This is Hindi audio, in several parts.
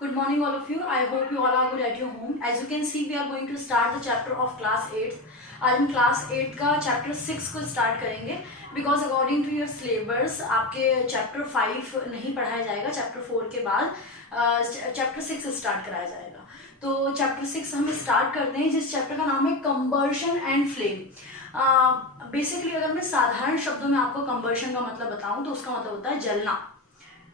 Good morning, all of you. I hope you all are good at your home. As you can see, we are going to start the chapter of class 8. आज हम क्लास 8 का चैप्टर 6 को स्टार्ट करेंगे because according to your syllabus आपके चैप्टर 5 नहीं पढ़ाया जाएगा. चैप्टर 4 के बाद चैप्टर 6 स्टार्ट कराया जाएगा. तो चैप्टर 6 हम स्टार्ट करते हैं जिस चैप्टर का नाम है कंबर्शन एंड फ्लेम. बेसिकली अगर मैं साधारण शब्दों में आपको कंबर्शन का मतलब बताऊं तो उसका मतलब होता है जलना.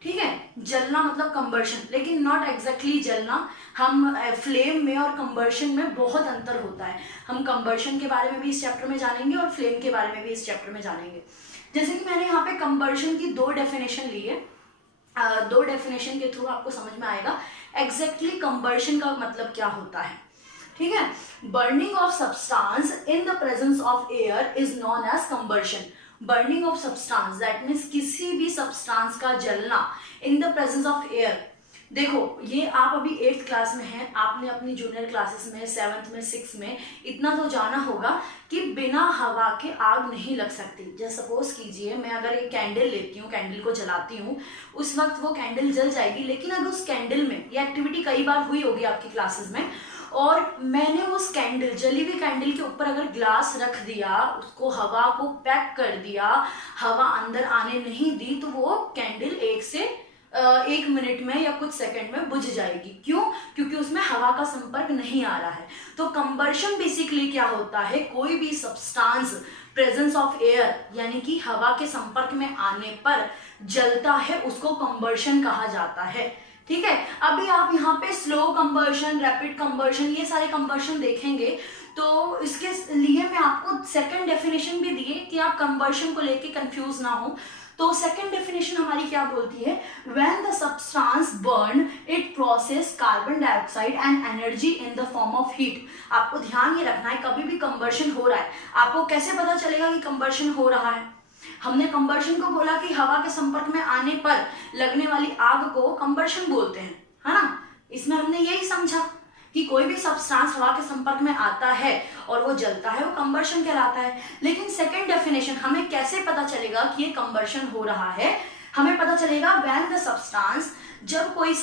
ठीक है, जलना मतलब कंबर्शन, लेकिन नॉट एग्जैक्टली जलना. हम फ्लेम में और कंबर्शन में बहुत अंतर होता है. हम कंबर्शन के बारे में भी इस चैप्टर में जानेंगे और फ्लेम के बारे में भी इस चैप्टर में जानेंगे. जैसे कि मैंने यहाँ पे कंबर्शन की 2 डेफिनेशन ली है. 2 डेफिनेशन के थ्रू आपको समझ में आएगा एग्जैक्टली कंबर्शन का मतलब क्या होता है. ठीक है, burning of substance in the presence of air is known as combustion. Burning of substance that means किसी भी सब्सटेंस का जलना in the presence of air. देखो, ये आप अभी 8th क्लास में हैं. आपने अपनी जूनियर क्लासेस में 7th में 6th में इतना तो जाना होगा कि बिना हवा के आग नहीं लग सकती. जैसे सपोज कीजिए मैं अगर एक कैंडल लेती हूँ, कैंडल को जलाती हूँ, उस वक्त वो कैंडल जल जाएगी. लेकिन अगर उस कैंडल में, ये एक्टिविटी कई बार हुई होगी आपकी क्लासेस में, और मैंने उस कैंडल, जली हुई कैंडल के ऊपर अगर ग्लास रख दिया, उसको हवा को पैक कर दिया, हवा अंदर आने नहीं दी, तो वो कैंडल 1 मिनट में या कुछ सेकंड में बुझ जाएगी. क्यों? क्योंकि उसमें हवा का संपर्क नहीं आ रहा है. तो कंबर्शन बेसिकली क्या होता है, कोई भी सब्सटेंस प्रेजेंस ऑफ एयर यानी कि हवा के संपर्क में आने पर जलता है, उसको कंबर्शन कहा जाता है. ठीक है, अभी आप यहाँ पे स्लो कंबर्शन, रैपिड कंबर्शन, ये सारे कंबर्शन देखेंगे. तो इसके लिए मैं आपको सेकंड डेफिनेशन भी दिए कि आप कंबर्शन को लेके कंफ्यूज ना हो. तो सेकंड डेफिनेशन हमारी क्या बोलती है, when the substance burn it process carbon dioxide and energy in the form of heat. आपको ध्यान ये रखना है, कभी भी कंबर्शन हो रहा है, आपको कैसे पता चलेगा कि कंबर्शन हो रहा है. हमने कंबर्शन को बोला कि हवा के संपर्क में आने पर लगने वाली आग को कंबर्शन बोलते हैं, है ना. इसमें हमने यही समझा कि कोई भी सब्सटेंस हवा के संपर्क में आता है और वो जलता है, वो कंबर्शन कहलाता है. लेकिन सेकंड डेफिनेशन, हमें कैसे पता चलेगा कि ये कंबर्शन हो रहा है, हमें पता चलेगा व्हेन द सब्सटेंस, जब कोई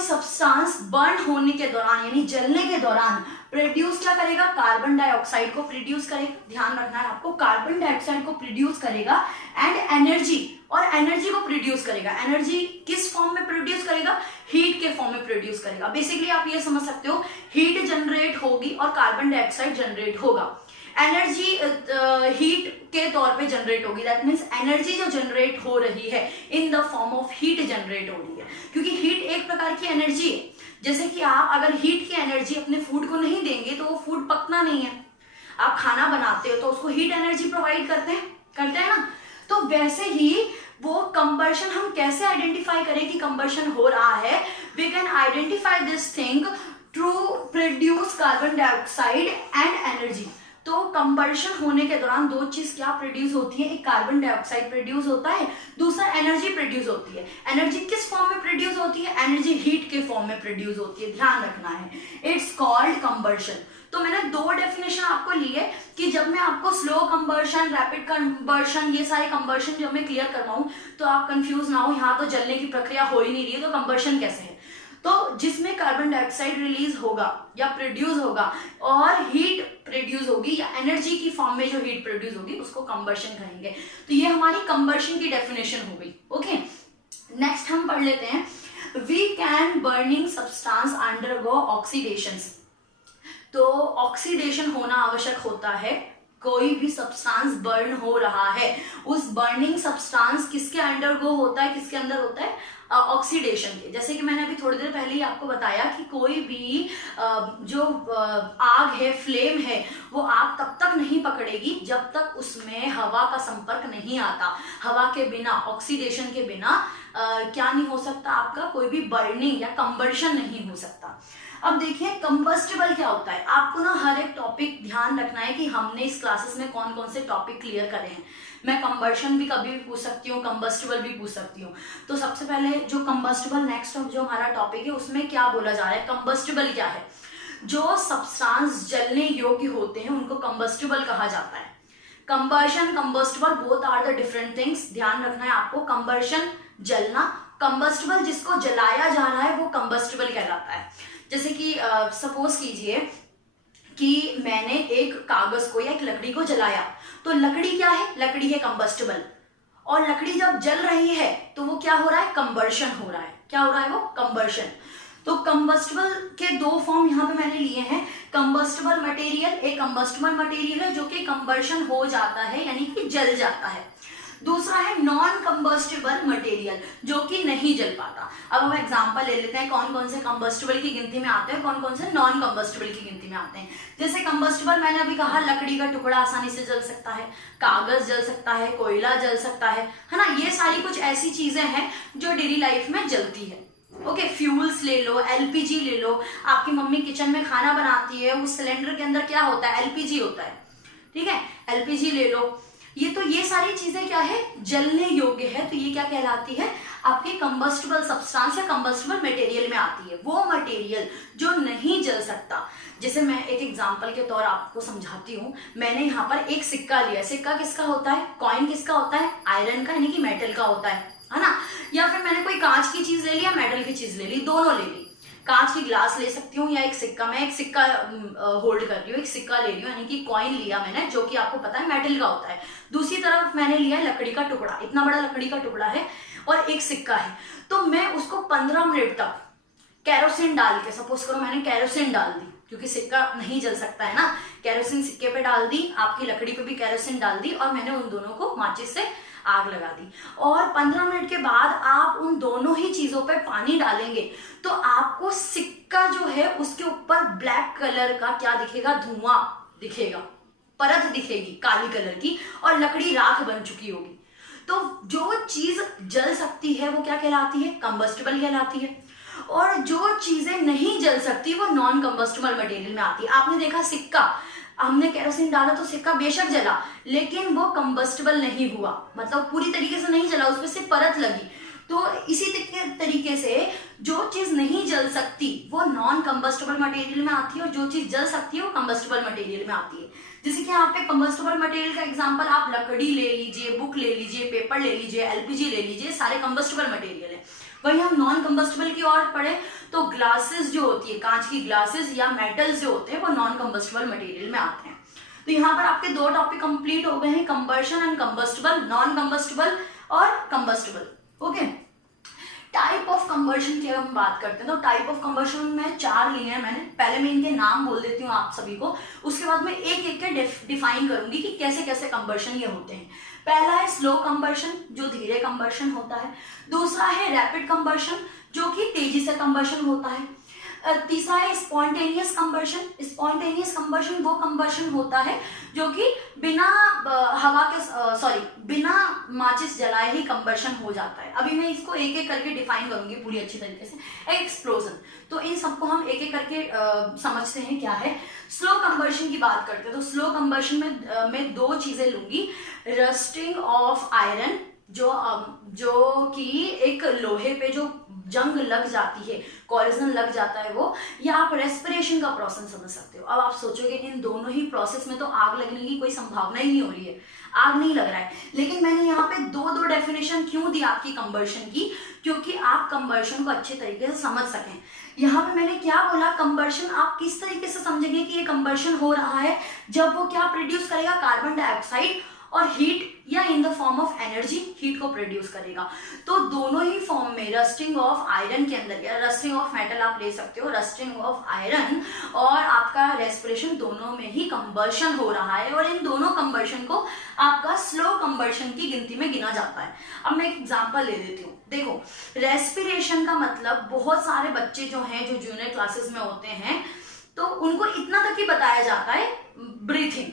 सब्सटेंस बर्न होने के दौरान यानी जलने के दौरान प्रोड्यूस क्या करेगा, कार्बन डाइऑक्साइड को प्रोड्यूस करेगा. ध्यान रखना है आपको, कार्बन डाइऑक्साइड को प्रोड्यूस करेगा एंड एनर्जी, और एनर्जी को प्रोड्यूस करेगा. एनर्जी किस फॉर्म में प्रोड्यूस करेगा, हीट के फॉर्म में प्रोड्यूस करेगा. बेसिकली आप ये समझ सकते हो, हीट जनरेट होगी और कार्बन डाइऑक्साइड जनरेट होगा. एनर्जी हीट के तौर पे जनरेट होगी. दैट मीन्स एनर्जी जो जनरेट हो रही है in the form of heat generate हो रही है, क्योंकि हीट एक प्रकार की एनर्जी है. जैसे कि आप अगर हीट की एनर्जी अपने फूड को नहीं देंगे तो वो फूड पकना नहीं है. आप खाना बनाते हो तो उसको हीट एनर्जी प्रोवाइड करते हैं ना. तो वैसे ही वो कंबर्शन, हम कैसे आइडेंटिफाई करें कि कंबर्शन हो रहा है, we can identify this thing to produce carbon dioxide and energy. तो कंबर्शन होने के दौरान 2 चीज क्या प्रोड्यूस होती है, एक कार्बन डाइऑक्साइड प्रोड्यूस होता है, दूसरा एनर्जी प्रोड्यूस होती है. एनर्जी किस फॉर्म में प्रोड्यूस होती है, एनर्जी हीट के फॉर्म में प्रोड्यूस होती है. ध्यान रखना है, इट्स कॉल्ड कंबर्शन. तो मैंने 2 डेफिनेशन आपको ली है कि जब मैं आपको स्लो कंबर्शन, रैपिड कंबर्शन, ये सारे कंबर्शन जब मैं क्लियर करवाऊं तो आप कंफ्यूज ना हो, यहाँ तो जलने की प्रक्रिया हो ही नहीं रही है, तो कंबर्शन कैसे है. तो जिसमें कार्बन डाइऑक्साइड रिलीज होगा या प्रोड्यूस होगा और हीट प्रोड्यूस होगी या एनर्जी की फॉर्म में जो हीट प्रोड्यूस होगी, उसको कंबर्शन कहेंगे. तो ये हमारी कंबर्शन की डेफिनेशन हो गई. ओके, नेक्स्ट हम पढ़ लेते हैं, we can burning substance undergo oxidation. तो ऑक्सीडेशन होना आवश्यक होता है. कोई भी सब्सटेंस बर्न हो रहा है, उस बर्निंग सब्सटेंस किसके अंडरगो होता है, किसके अंदर होता है, ऑक्सीडेशन के. जैसे कि मैंने अभी थोड़ी देर पहले ही आपको बताया कि कोई भी जो आग है, फ्लेम है, वो आग तब तक नहीं पकड़ेगी जब तक उसमें हवा का संपर्क नहीं आता. हवा के बिना, ऑक्सीडेशन के बिना क्या नहीं हो सकता, आपका कोई भी बर्निंग या कंबर्शन नहीं हो सकता. अब देखिए कंबस्टिबल क्या होता है. आपको ना हर एक टॉपिक ध्यान रखना है कि हमने इस क्लासेस में कौन कौन से टॉपिक क्लियर करे हैं. मैं कंबर्शन भी कभी भी पूछ सकती हूँ, कंबस्टिबल भी पूछ सकती हूँ. तो सबसे पहले जो कंबस्टिबल, नेक्स्ट जो हमारा टॉपिक है, उसमें क्या बोला जा रहा है, कंबस्टिबल क्या है. जो सब्सटेंस जलने योग्य होते हैं उनको कंबस्टिबल कहा जाता है. Combustion, combustible both are the different things. ध्यान रखना है आपको, कंबर्शन जलना, कंबस्टिबल जिसको जलाया जा रहा है वो कंबस्टिबल कहलाता है। जैसे कि सपोज कीजिए कि मैंने एक कागज को या एक लकड़ी को जलाया, तो लकड़ी क्या है, लकड़ी है कंबस्टिबल, और लकड़ी जब जल रही है तो वो क्या हो रहा है, कंबर्शन हो रहा है। क्या हो रहा है, वो कंबर्शन। तो कंबस्टिबल के दो फॉर्म यहाँ पे मैंने लिए हैं, कंबस्टिबल मटेरियल, एक कंबस्टिबल मटेरियल है जो कि कंबर्शन हो जाता है यानी कि जल जाता है। दूसरा है नॉन कंबस्टिबल मटेरियल जो कि नहीं जल पाता। अब हम एग्जांपल ले लेते हैं कौन कौन से कंबस्टिबल की गिनती में आते हैं, कौन कौन से नॉन कंबस्टिबल की गिनती में आते हैं। जैसे कंबस्टिबल मैंने अभी कहा, लकड़ी का टुकड़ा आसानी से जल सकता है, कागज जल सकता है, कोयला जल सकता है ना। ये सारी कुछ ऐसी चीजें हैं जो डेली लाइफ में जलती है। ओके, फ्यूल्स ले लो, एलपीजी ले लो, आपकी मम्मी किचन में खाना बनाती है, उस सिलेंडर के अंदर क्या होता है, एलपीजी होता है, ठीक है, एलपीजी ले लो। ये सारी चीजें क्या है, जलने योग्य है, तो ये क्या कहलाती है, आपकी कंबस्टिबल सब्सटेंस या कंबस्टिबल मटेरियल में आती है। वो मटेरियल जो नहीं जल सकता, जैसे मैं एक एग्जांपल के तौर आपको समझाती हूँ। मैंने यहाँ पर एक सिक्का लिया, सिक्का किसका होता है, कॉइन किसका होता है, आयरन का यानी कि मेटल का होता है ना। या फिर मैंने कोई कांच की चीज ले ली या मेटल की चीज ले ली, दोनों ले ली। कांच की ग्लास ले सकती हूँ या एक सिक्का, मैं एक सिक्का होल्ड कर रही हूँ, एक सिक्का ले रही हूँ यानी कि कॉइन लिया मैंने, जो कि आपको पता है मेटल का होता है। दूसरी तरफ मैंने लिया है लकड़ी का टुकड़ा, इतना बड़ा लकड़ी का टुकड़ा है और एक सिक्का है, तो मैं उसको 15 मिनट तक कैरोसिन डाल के, सपोज करो मैंने कैरोसिन डाल दी, क्योंकि सिक्का नहीं जल सकता है ना, कैरोसिन सिक्के पे डाल दी, आपकी लकड़ी पे भी कैरोसिन डाल दी, और मैंने उन दोनों को माचिस से आग लगा दी। और 15 मिनट के बाद आप उन दोनों ही चीजों पे पानी डालेंगे तो आपको सिक्का जो है उसके ऊपर ब्लैक कलर का क्या दिखेगा, धुआं दिखेगा, परत दिखेगी काली कलर की, और लकड़ी राख बन चुकी होगी। तो जो चीज जल सकती है वो क्या कहलाती है, कंबस्टिबल कहलाती है, और जो चीजें नहीं जल सकती वो नॉन कंबस्टिबल मटेरियल में आती है। आपने देखा सिक्का, हमने केरोसिन डाला तो सिक्का बेशक जला, लेकिन वो कंबस्टिबल नहीं हुआ, मतलब पूरी तरीके से नहीं जला, उसमें से परत लगी। तो इसी तरीके से जो चीज नहीं जल सकती वो नॉन कंबस्टिबल मटेरियल में आती है, और जो चीज जल सकती है वो कंबस्टिबल मटेरियल में आती है। जैसे कि यहाँ पे कंबस्टिबल मटेरियल का एग्जांपल आप लकड़ी ले लीजिए, बुक ले लीजिए, पेपर ले लीजिए, एलपीजी ले लीजिए, सारे कंबस्टिबल मटेरियल है। वही हम नॉन कंबस्टिबल की ओर पढ़े तो ग्लासेस जो होती है, कांच की ग्लासेस या मेटल्स जो होते हैं वो नॉन कंबस्टिबल मटेरियल में आते हैं। तो यहाँ पर आपके दो टॉपिक कंप्लीट हो गए हैं, combustion and combustible, non combustible और combustible. Okay, type of combustion की हम बात करते हैं तो टाइप ऑफ कंबर्शन में 4 लिए हैं मैंने। पहले मैं इनके नाम बोल देती हूँ आप सभी को, उसके बाद मैं एक एक के डिफाइन करूंगी कि कैसे कैसे कंबर्शन ये होते हैं। पहला है स्लो कंबर्शन, जो धीरे कंबर्शन होता है। दूसरा है रैपिड कंबर्शन, जो कि तेजी से कंबर्शन होता है। तीसरा है स्पॉन्टेनियस कंबर्शन। स्पॉन्टेनियस कंबर्शन वो कंबर्शन होता है जो कि बिना बिना माचिस जलाए ही कंबर्शन हो जाता है। अभी मैं इसको एक एक करके डिफाइन करूंगी पूरी अच्छी तरीके से। एक्सप्लोजन, तो इन सबको हम एक एक करके समझते हैं क्या है। स्लो कंबर्शन की बात करते हैं तो स्लो कंबर्शन में मैं 2 चीजें लूंगी, रस्टिंग ऑफ आयरन, जो कि एक लोहे पे जो जंग लग जाती है, कॉरिजन लग जाता है वो, या आप रेस्पिरेशन का प्रोसेस समझ सकते हो। अब आप सोचोगे इन दोनों ही प्रोसेस में तो आग लगने की कोई संभावना ही नहीं हो रही है, आग नहीं लग रहा है, लेकिन मैंने यहाँ पे दो डेफिनेशन क्यों दी आपकी कंबर्शन की, क्योंकि आप कंबर्शन को अच्छे तरीके से समझ सकें। यहाँ पे मैंने क्या बोला, कंबर्शन आप किस तरीके से समझेंगे कि ये कंबर्शन हो रहा है, जब वो क्या प्रोड्यूस करेगा, कार्बन डाइऑक्साइड और हीट, या in the form of energy heat को प्रोड्यूस करेगा। तो दोनों ही फॉर्म में, रस्टिंग ऑफ आयरन के अंदर या रस्टिंग ऑफ मेटल आप ले सकते हो, रस्टिंग ऑफ आयरन और आपका रेस्पिरेशन, दोनों में ही कंबर्शन हो रहा है, और इन दोनों कंबर्शन को आपका स्लो कंबर्शन की गिनती में गिना जाता है। अब मैं एक एग्जांपल ले लेती हूँ। देखो, रेस्पिरेशन का मतलब बहुत सारे बच्चे जो हैं, जो जूनियर क्लासेस में होते हैं, तो उनको इतना तक ही बताया जाता है breathing,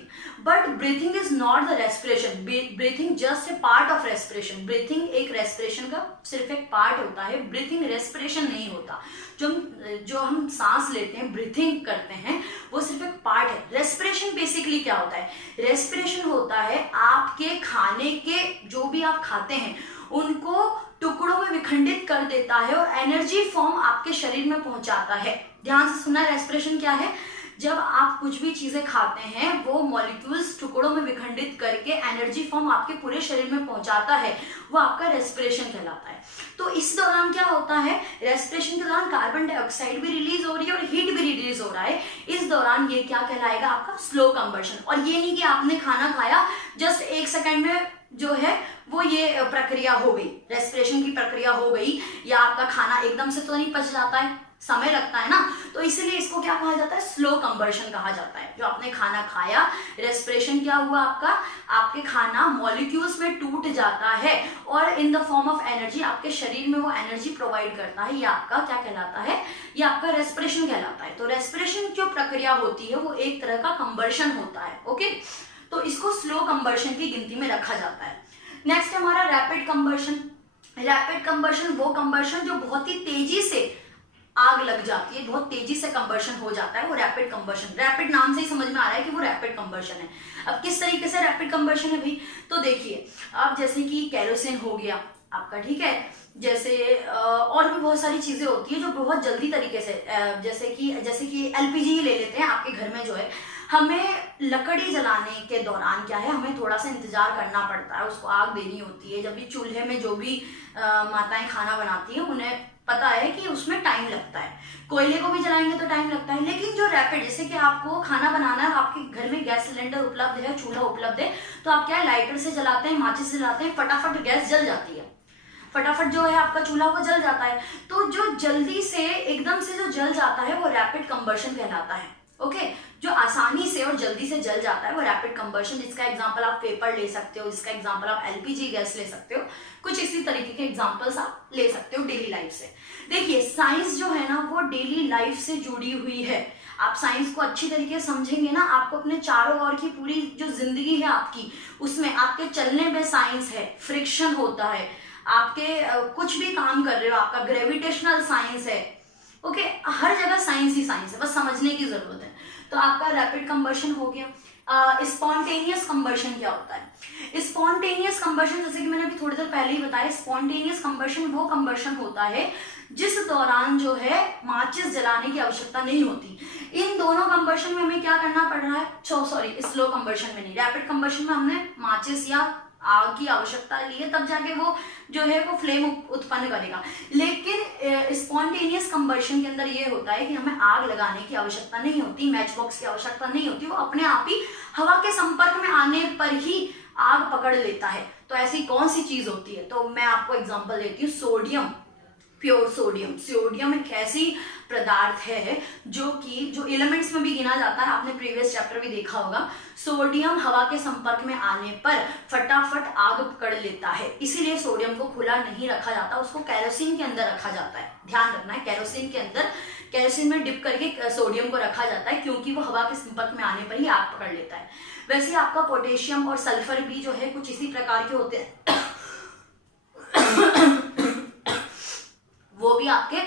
but breathing is not the respiration, breathing just a part of respiration. Breathing एक रेस्पिरेशन का सिर्फ एक पार्ट होता है, ब्रीथिंग रेस्पिरेशन नहीं होता। जो हम सांस लेते हैं, ब्रीथिंग करते हैं, वो सिर्फ एक पार्ट है। रेस्पिरेशन बेसिकली क्या होता है, रेस्पिरेशन होता है आपके खाने के, जो भी आप खाते हैं उनको टुकड़ों में विखंडित कर देता है और एनर्जी फॉर्म आपके शरीर में पहुंचाता है। ध्यान से सुना, रेस्पिरेशन क्या है, जब आप कुछ भी चीजें खाते हैं वो मॉलिक्यूल्स टुकड़ों में विखंडित करके एनर्जी फॉर्म आपके पूरे शरीर में पहुंचाता है, वो आपका रेस्पिरेशन कहलाता है। तो इस दौरान क्या होता है, रेस्पिरेशन के दौरान कार्बन डाइऑक्साइड भी रिलीज हो रही है और हीट भी रिलीज हो रहा है। इस दौरान ये क्या कहलाएगा, आपका स्लो कंबशन। और ये नहीं कि आपने खाना खाया जस्ट 1 सेकंड में जो है वो ये प्रक्रिया हो गई, रेस्पिरेशन की प्रक्रिया हो गई, या आपका खाना एकदम से तो नहीं पच जाता है, समय लगता है ना, तो इसलिए इसको क्या कहा जाता है, स्लो कंबर्शन कहा जाता है। जो आपने खाना खाया, रेस्पिरेशन क्या हुआ आपका, आपके खाना मॉलिक्यूल्स में टूट जाता है और in the form of energy आपके शरीर में वो एनर्जी प्रोवाइड करता है, ये आपका क्या कहलाता है, ये आपका रेस्पिरेशन कहलाता है। तो रेस्पिरेशन जो प्रक्रिया होती है वो एक तरह का कंबर्शन होता है। ओके, तो इसको स्लो कंबर्शन की गिनती में रखा जाता है। नेक्स्ट हमारा रैपिड कंबर्शन। रैपिड कंबर्शन वो कंबर्शन जो बहुत ही तेजी से आग लग जाती है, बहुत तेजी से कंबर्शन हो जाता है, वो रैपिड कंबर्शन। रैपिड नाम से ही समझ में आ रहा है कि वो रैपिड कंबर्शन है। अब किस तरीके से रैपिड कंबर्शन है भाई, तो देखिए आप जैसे कि केरोसिन हो गया आपका, ठीक है, जैसे और भी बहुत सारी चीजें होती है जो बहुत जल्दी तरीके से, जैसे कि एलपीजी ही ले लेते हैं। आपके घर में जो है, हमें लकड़ी जलाने के दौरान क्या है, हमें थोड़ा सा इंतजार करना पड़ता है, उसको आग देनी होती है। जब भी चूल्हे में जो भी माताएं खाना बनाती हैं उन्हें पता है कि उसमें टाइम लगता है, कोयले को भी जलाएंगे तो टाइम लगता है। लेकिन जो रैपिड, जैसे कि आपको खाना बनाना है, आपके घर में गैस सिलेंडर उपलब्ध है, चूल्हा उपलब्ध है, तो आप क्या है, लाइटर से जलाते हैं, माचिस से जलाते हैं, फटाफट गैस जल जाती है, फटाफट जो है आपका चूल्हा वो जल जाता है। तो जो जल्दी से एकदम से जो जल जाता है वो रैपिड कंबर्शन कहलाता है। ओके, जो आसानी से और जल्दी से जल जाता है वो रैपिड कंबर्शन। इसका एग्जांपल आप पेपर ले सकते हो, इसका एग्जांपल आप एलपीजी गैस ले सकते हो, कुछ इसी तरीके के एग्जांपल्स आप ले सकते हो डेली लाइफ से। देखिए साइंस जो है ना वो डेली लाइफ से जुड़ी हुई है। आप साइंस को अच्छी तरीके से समझेंगे ना, आपको अपने चारों ओर की पूरी जो जिंदगी है आपकी, उसमें आपके चलने में साइंस है, फ्रिक्शन होता है, आपके कुछ भी काम कर रहे हो, आपका ग्रेविटेशनल साइंस है। ओके, हर जगह साइंस ही साइंस है, बस समझने की जरूरत है। तो आपका रैपिड कंबर्शन हो गया। स्पॉन्टेनियस कंबर्शन क्या होता है, स्पॉन्टेनियस कंबर्शन जैसे कि मैंने अभी थोड़ी देर पहले ही बताया, स्पॉन्टेनियस कंबर्शन वो कंबर्शन होता है जिस दौरान जो है माचिस जलाने की आवश्यकता नहीं होती। इन दोनों कंबर्शन में हमें क्या करना पड़ रहा है, सॉरी स्लो कंबर्शन में नहीं, रैपिड कंबर्शन में हमने माचिस या आग की आवश्यकता ली है, तब जाके वो जो है वो फ्लेम उत्पन्न करेगा। लेकिन स्पॉन्टेनियस कंबर्शन के अंदर ये होता है कि हमें आग लगाने की आवश्यकता नहीं होती, मैच बॉक्स की आवश्यकता नहीं होती, वो अपने आप ही हवा के संपर्क में आने पर ही आग पकड़ लेता है। तो ऐसी कौन सी चीज होती है, तो मैं आपको एग्जांपल देती हूँ, सोडियम, प्योर सोडियम। सोडियम एक ऐसी पदार्थ है जो एलिमेंट्स में भी गिना जाता है, आपने प्रीवियस चैप्टर भी देखा होगा। सोडियम हवा के संपर्क में आने पर फटाफट आग पकड़ लेता है, इसीलिए सोडियम को खुला नहीं रखा जाता, उसको केरोसिन के अंदर रखा जाता है। ध्यान रखना है, केरोसिन के अंदर, केरोसिन में डिप करके सोडियम को रखा जाता है, क्योंकि वो हवा के संपर्क में आने पर ही आग पकड़ लेता है। वैसे आपका पोटेशियम और सल्फर भी जो है कुछ इसी प्रकार के होते हैं वो भी आपके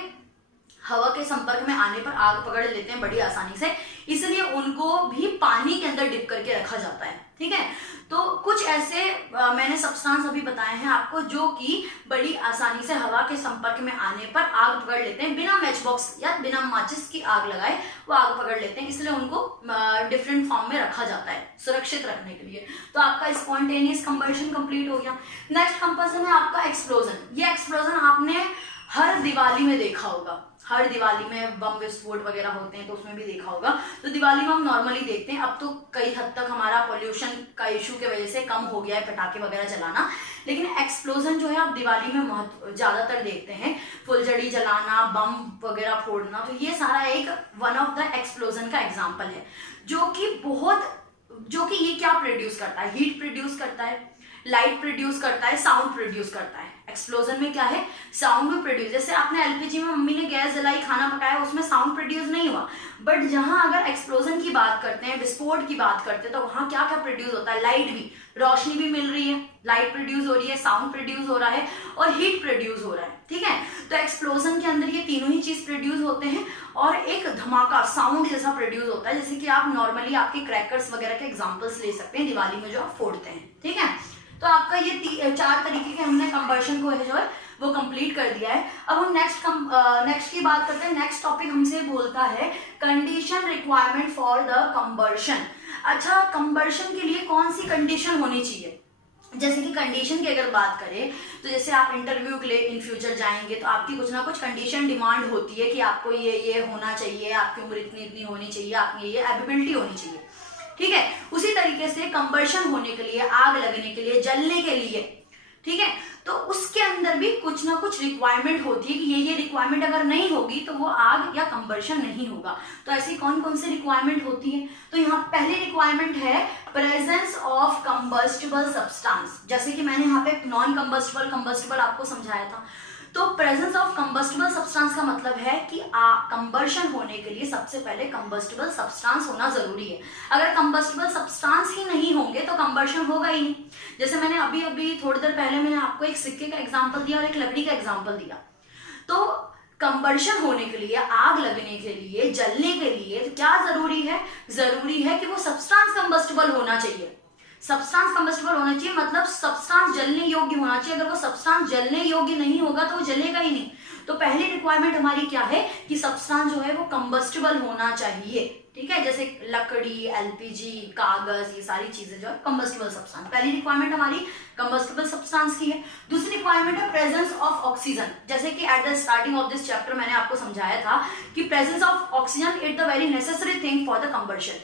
हवा के संपर्क में आने पर आग पकड़ लेते हैं बड़ी आसानी से, इसलिए उनको भी पानी के अंदर डिप करके रखा जाता है। ठीक है, तो कुछ ऐसे मैंने सब्सटेंस अभी बताए हैं आपको जो कि बड़ी आसानी से हवा के संपर्क में आने पर आग पकड़ लेते हैं, बिना मैच बॉक्स या बिना माचिस की आग लगाए वो आग पकड़ लेते हैं, इसलिए उनको डिफरेंट फॉर्म में रखा जाता है सुरक्षित रखने के लिए। तो आपका स्पॉन्टेनियस कंबशन कंप्लीट हो गया। नेक्स्ट कंबशन है आपका एक्सप्लोजन। ये एक्सप्लोजन आपने हर दिवाली में देखा होगा, हर दिवाली में बम विस्फोट वगैरह होते हैं तो उसमें भी देखा होगा। तो दिवाली में हम नॉर्मली देखते हैं, अब तो कई हद तक हमारा पोल्यूशन का इशू की वजह से कम हो गया है पटाखे वगैरह जलाना, लेकिन एक्सप्लोजन जो है आप दिवाली में ज्यादातर देखते हैं, फुलझड़ी जलाना, बम वगैरह फोड़ना, तो ये सारा एक वन ऑफ द एक्सप्लोजन का एग्जाम्पल है, जो कि ये क्या प्रोड्यूस करता है, हीट प्रोड्यूस करता है, लाइट प्रोड्यूस करता है, साउंड प्रोड्यूस करता है। एक्सप्लोजन में क्या है, साउंड में प्रोड्यूस, जैसे आपने एलपीजी में मम्मी ने गैस जलाई, खाना पकाया, उसमें साउंड प्रोड्यूस नहीं हुआ, बट जहां अगर एक्सप्लोजन की बात करते हैं, विस्फोट की बात करते हैं, तो वहां क्या क्या प्रोड्यूस होता है, लाइट भी, रोशनी भी मिल रही है, लाइट प्रोड्यूस हो रही है, साउंड प्रोड्यूस हो रहा है और हीट प्रोड्यूस हो रहा है। ठीक है, तो एक्सप्लोजन के अंदर ये तीनों ही चीज प्रोड्यूस होते हैं और एक धमाका साउंड जैसा प्रोड्यूस होता है, जैसे कि आप नॉर्मली आपके क्रैकर्स वगैरह के एग्जाम्पल्स ले सकते हैं दिवाली में जो आप फोड़ते हैं। ठीक है, तो आपका ये 4 तरीके के हमने कंबर्शन को है जो है वो कंप्लीट कर दिया है। अब हम नेक्स्ट की बात करते हैं। नेक्स्ट टॉपिक हमसे बोलता है condition requirement for the combustion. अच्छा, कंबर्शन के लिए कौन सी कंडीशन होनी चाहिए? जैसे कि कंडीशन की अगर बात करें तो जैसे आप इंटरव्यू के लिए इन फ्यूचर जाएंगे तो आपकी कुछ ना कुछ कंडीशन डिमांड होती है कि आपको ये होना चाहिए, आपकी उम्र इतनी इतनी होनी चाहिए, आपकी ये एबिलिटी होनी चाहिए, ठीक है। उसी तरीके से कंबर्शन होने के लिए, आग लगने के लिए, जलने के लिए, ठीक है, तो उसके अंदर भी कुछ ना कुछ रिक्वायरमेंट होती है कि ये रिक्वायरमेंट अगर नहीं होगी तो वो आग या कंबर्शन नहीं होगा। तो ऐसी कौन कौन सी रिक्वायरमेंट होती है? तो यहाँ पहली रिक्वायरमेंट है प्रेजेंस ऑफ कंबस्टिबल सब्सटेंस। जैसे कि मैंने यहाँ पे नॉन कंबस्टिबल, कंबस्टिबल आपको समझाया था। तो प्रेजेंस ऑफ कंबस्टिबल सब्सटेंस का मतलब है कि कंबर्शन होने के लिए सबसे पहले कंबस्टिबल सब्सटेंस होना जरूरी है। अगर कंबस्टिबल सब्सटेंस ही नहीं होंगे तो कंबर्शन होगा ही नहीं। जैसे मैंने अभी थोड़ी देर पहले मैंने आपको एक सिक्के का एग्जांपल दिया और एक लकड़ी का एग्जांपल दिया। तो कंबर्शन होने के लिए, आग लगने के लिए, जलने के लिए क्या जरूरी है? जरूरी है कि वो सब्सटेंस कंबस्टिबल होना चाहिए। सब्सटेंस कंबस्टिबल होना चाहिए मतलब सब्सटेंस जलने योग्य होना चाहिए। अगर वो सब्सटेंस जलने योग्य नहीं होगा तो वो जलेगा ही नहीं। तो पहली रिक्वायरमेंट हमारी क्या है कि सब्सटेंस जो है वो कंबस्टिबल होना चाहिए, ठीक है। जैसे लकड़ी, एलपीजी, कागज, ये सारी चीजें जो है कंबस्टिबल सब्सटेंस। पहली रिक्वायरमेंट हमारी कंबस्टिबल सब्सटेंस की है। दूसरी रिक्वायरमेंट है प्रेजेंस ऑफ ऑक्सीजन। जैसे कि at the starting of this chapter मैंने आपको समझाया था कि presence of oxygen is the very necessary thing for the combustion.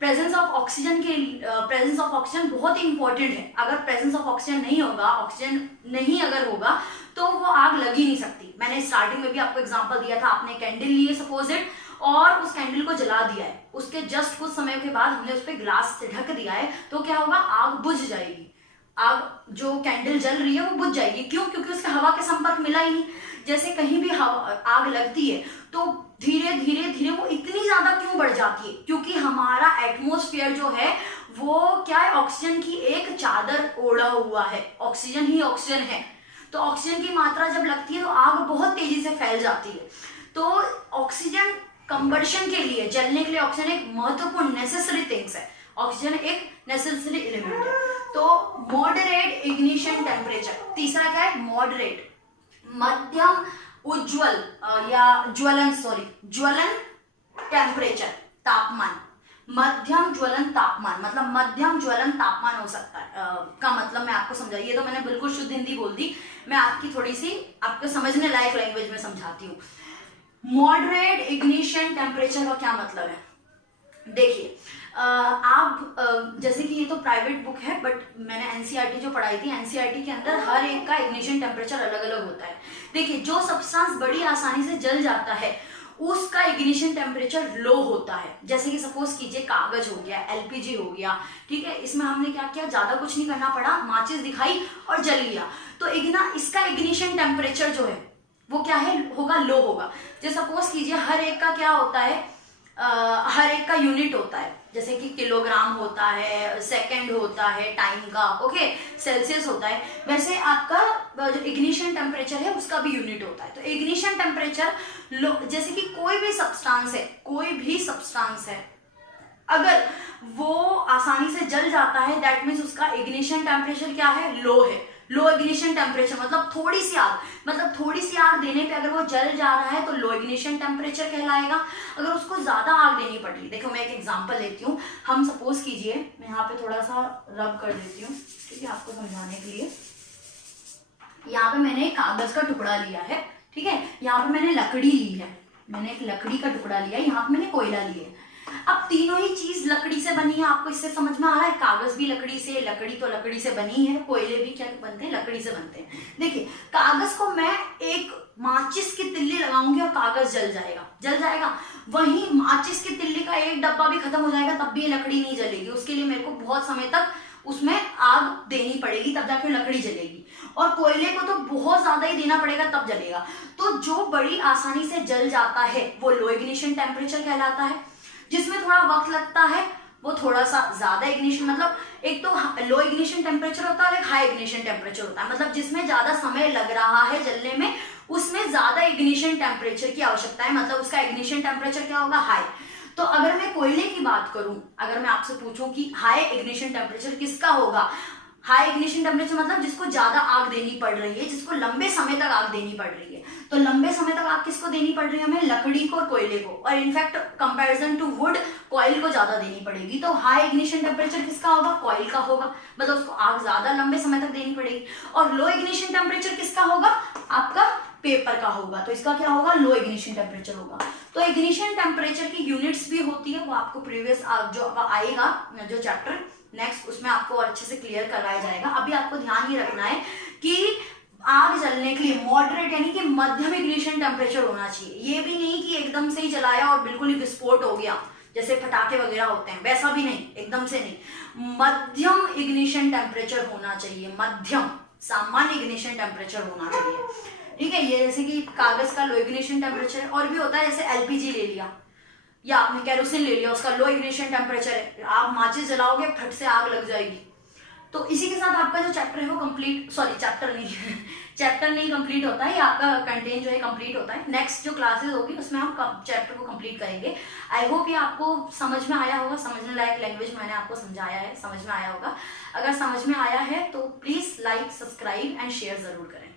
Presence of oxygen बहुत ही इंपॉर्टेंट है। अगर प्रेजेंस ऑफ ऑक्सीजन नहीं होगा, ऑक्सीजन नहीं अगर होगा तो वो आग लग ही नहीं सकती। मैंने स्टार्टिंग में भी आपको एग्जांपल दिया था। आपने कैंडल लिए सपोज इट और उस कैंडल को जला दिया है, उसके जस्ट कुछ समय के बाद हमने उस पर ग्लास से ढक दिया है, तो क्या होगा? आग बुझ जाएगी। आग जो कैंडल जल रही है वो बुझ जाएगी। क्यों? क्योंकि उसके हवा के संपर्क मिला ही नहीं। जैसे कहीं भी आग लगती है तो धीरे धीरे वो इतनी ज्यादा क्यों बढ़ जाती है? क्योंकि हमारा एटमॉस्फेयर जो है वो क्या है? ऑक्सीजन की एक चादर ओढ़ा हुआ है। ऑक्सीजन ही ऑक्सीजन है। तो ऑक्सीजन की मात्रा जब लगती है तो आग बहुत तेजी से फैल जाती है। तो ऑक्सीजन कंबर्शन के लिए, जलने के लिए ऑक्सीजन एक महत्वपूर्ण नेसेसरी थिंग्स है। ऑक्सीजन एक नेसेसरी एलिमेंट है। तो मॉडरेट इग्निशन टेम्परेचर। तीसरा क्या है? मॉडरेट, मध्यम उज्ज्वल या ज्वलन टेम्परेचर, तापमान। मध्यम ज्वलन तापमान मतलब मध्यम ज्वलन तापमान हो सकता है। का मतलब मैं आपको समझा, ये तो मैंने बिल्कुल शुद्ध हिंदी बोल दी, मैं आपकी थोड़ी सी आपको समझने लायक लैंग्वेज में समझाती हूँ। मॉडरेट इग्निशन टेम्परेचर का क्या मतलब है? देखिए, आप जैसे कि ये तो प्राइवेट बुक है बट मैंने एनसीईआरटी जो पढ़ाई थी, एनसीईआरटी के अंदर हर एक का इग्निशन टेम्परेचर अलग अलग होता है। देखिए, जो सब्सटेंस बड़ी आसानी से जल जाता है उसका इग्निशन टेम्परेचर लो होता है। जैसे कि सपोज कीजिए कागज हो गया, एलपीजी हो गया, ठीक है। इसमें हमने क्या किया? ज्यादा कुछ नहीं करना पड़ा, माचिस दिखाई और जल गया। तो इसका इग्निशन टेम्परेचर जो है वो क्या है? होगा, लो होगा। जैसे सपोज कीजिए हर एक का क्या होता है? हर एक का यूनिट होता है। जैसे कि किलोग्राम होता है, सेकंड होता है, टाइम का, ओके, सेल्सियस होता है। वैसे आपका जो इग्निशन टेम्परेचर है उसका भी यूनिट होता है। तो इग्निशन टेम्परेचर जैसे कि कोई भी सब्सटेंस है अगर वो आसानी से जल जाता है दैट मीन्स उसका इग्निशन टेम्परेचर क्या है? लो है। लो इग्निशन टेम्परेचर मतलब थोड़ी सी आग देने पे अगर वो जल जा रहा है तो लो इग्निशन टेम्परेचर कहलाएगा। अगर उसको ज्यादा आग देनी पड़ रही, देखो मैं एक एग्जांपल लेती हूँ। हम सपोज कीजिए, मैं यहाँ पे थोड़ा सा रब कर देती हूँ, ठीक है, आपको समझाने के लिए। यहाँ पे मैंने कागज का टुकड़ा लिया है, ठीक है, यहाँ पे मैंने लकड़ी ली है, मैंने एक लकड़ी का टुकड़ा लिया है, यहाँ पे मैंने कोयला लिया है। अब तीनों ही चीज लकड़ी से बनी है, आपको इससे समझ में आ रहा है? कागज भी लकड़ी से, लकड़ी तो लकड़ी से बनी है, कोयले भी क्या बनते हैं? लकड़ी से बनते हैं। देखिए, कागज को मैं एक माचिस की तिल्ली लगाऊंगी और कागज जल जाएगा। वहीं माचिस की तिल्ली का एक डब्बा भी खत्म हो जाएगा तब भी ये लकड़ी नहीं जलेगी। उसके लिए मेरे को बहुत समय तक उसमें आग देनी पड़ेगी तब जाके लकड़ी जलेगी। और कोयले को तो बहुत ज्यादा ही देना पड़ेगा तब जलेगा। तो जो बड़ी आसानी से जल जाता है वो लो इग्निशन टेम्परेचर कहलाता है। जिसमें थोड़ा वक्त लगता है वो थोड़ा सा ज्यादा इग्निशन, मतलब एक तो लो इग्निशन टेम्परेचर होता है और एक हाई इग्निशन टेम्परेचर होता है। मतलब जिसमें ज्यादा समय लग रहा है जलने में उसमें ज्यादा इग्निशन टेम्परेचर की आवश्यकता है, मतलब उसका इग्निशन टेम्परेचर क्या होगा? हाई। तो अगर मैं कोयले की बात करूं, अगर मैं आपसे पूछूं कि हाई इग्निशन टेम्परेचर किसका होगा? हाई इग्निशन टेम्परेचर मतलब जिसको ज्यादा आग देनी पड़ रही है, जिसको लंबे समय तक आग देनी पड़ रही है। तो लंबे समय तक आग किसको देनी पड़ रही है हमें, लकड़ी को और कोयले को, और in fact comparison to wood coal को ज्यादा देनी पड़ेगी। तो हाई इग्निशन टेम्परेचर किसका होगा, कॉइल का होगा, मतलब उसको आग ज्यादा लंबे समय तक देनी पड़ेगी। और लो इग्निशन टेम्परेचर किसका होगा, आपका पेपर का होगा। तो इसका क्या होगा, लो इग्निशन टेम्परेचर होगा। तो इग्निशन टेम्परेचर की यूनिट्स भी होती है, वो आपको प्रीवियस जो आएगा जो चैप्टर नेक्स्ट, उसमें आपको अच्छे से क्लियर कराया जाएगा। अभी आपको ध्यान ये रखना है कि आग जलने के लिए मॉडरेट यानी कि मध्यम इग्निशन टेम्परेचर होना चाहिए। ये भी नहीं कि एकदम से ही जलाया और बिल्कुल ही विस्फोट हो गया जैसे पटाखे वगैरह होते हैं, वैसा भी नहीं, एकदम से नहीं। मध्यम इग्निशन टेम्परेचर होना चाहिए, मध्यम, सामान्य इग्निशन टेम्परेचर होना चाहिए, ठीक है। ये जैसे कि कागज का लो इग्निशन टेम्परेचर, और भी होता है जैसे एलपीजी ले लिया या आपने कैरोसिन ले लिया, उसका लो इग्निशन टेम्परेचर है, आप माचिस जलाओगे फट से आग लग जाएगी। तो इसी के साथ आपका जो चैप्टर है वो कंप्लीट, सॉरी चैप्टर नहीं कंप्लीट होता है, ये आपका कंटेंट जो है कंप्लीट होता है। नेक्स्ट जो क्लासेस होगी उसमें हम चैप्टर को कंप्लीट करेंगे। आई होप ये आपको समझ में आया होगा, समझने लायक लैंग्वेज मैंने आपको समझाया है, समझ में आया होगा। अगर समझ में आया है तो please like, subscribe and share जरूर करें।